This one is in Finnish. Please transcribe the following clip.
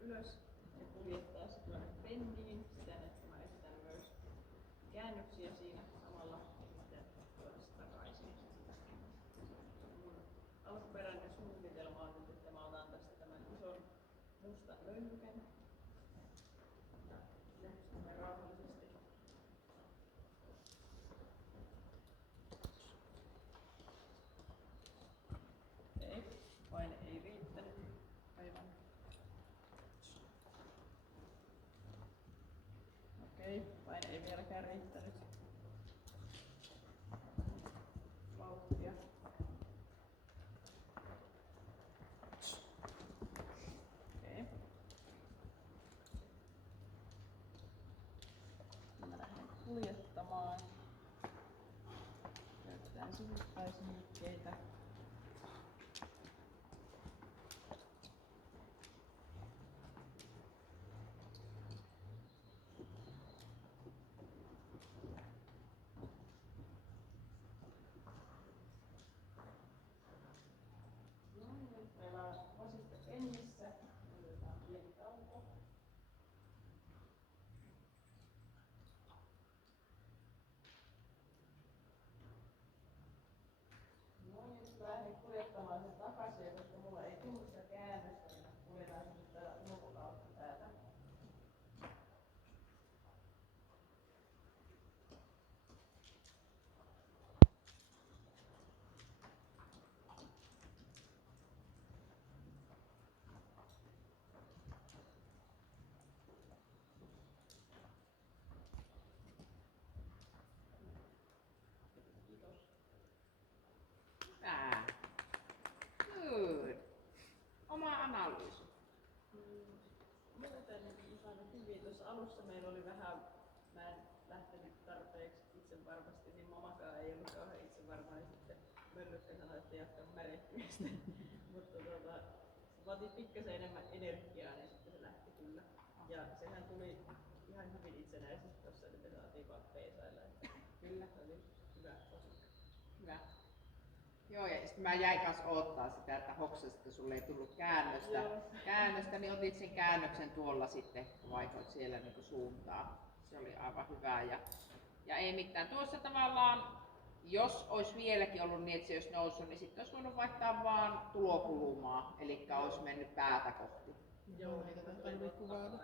ylös ja kuljettaa se tuonne penniin siten, että mä esitän myös käännöksiä siinä samalla ja sitten tuoda se takaisin. Mun alkuperäinen suunnitelma on nyt, että mä otan tästä tämän ison mustan löylyken ja lähdemme rauhallisesti. Ei, paine ei riittänyt. Aivan. Okei, paine ei vieläkään riittänyt. Vauhtia. Okei. Mä lähden kuljettamaan. Käytetään sivuttaisimykkeitä. Meillä on vasiste pennissä. Otetaan pieni tauko. No niin, nyt lähden kuljettamaan sen takaisin, ja koska mulla ei tullut sitä käännöstä, niin kuljetaan sen nyt täällä ulkokautta täältä. Hyvä. Good. Oma analyysi. Muuten ihan hyvin. Tuossa alussa meillä oli vähän, mä en lähtenyt tarpeeksi itsevarmasti, niin mamakaan ei ollut kauhean itsevarma, ja sitten Möllykkä sanoi, että jatkan märehtymistä. Mutta se vaati pikkasen enemmän energiaa, niin sitten se lähti kyllä. Ja sehän tuli ihan hyvin itsenäisesti tuossa, että me saatiin vaan peisailla. Kyllä. Se oli hyvä osuus. Hyvä. Joo, ja sitten mä jäin kanssa odottaa sitä, että hoksasta sulle ei tullut käännöstä. Joo. Käännöstä, niin otit sen käännöksen tuolla sitten, kun vaihdoit siellä niin suuntaa. Se oli aivan hyvä. Ja ei mitään. Tuossa tavallaan, jos olisi vieläkin ollut niin, että se olisi noussut, niin sitten olisi voinut vaihtaa vaan tulokulumaa, eli olisi mennyt päätä kohti. Joo, niin kun tuli kuvaa, niin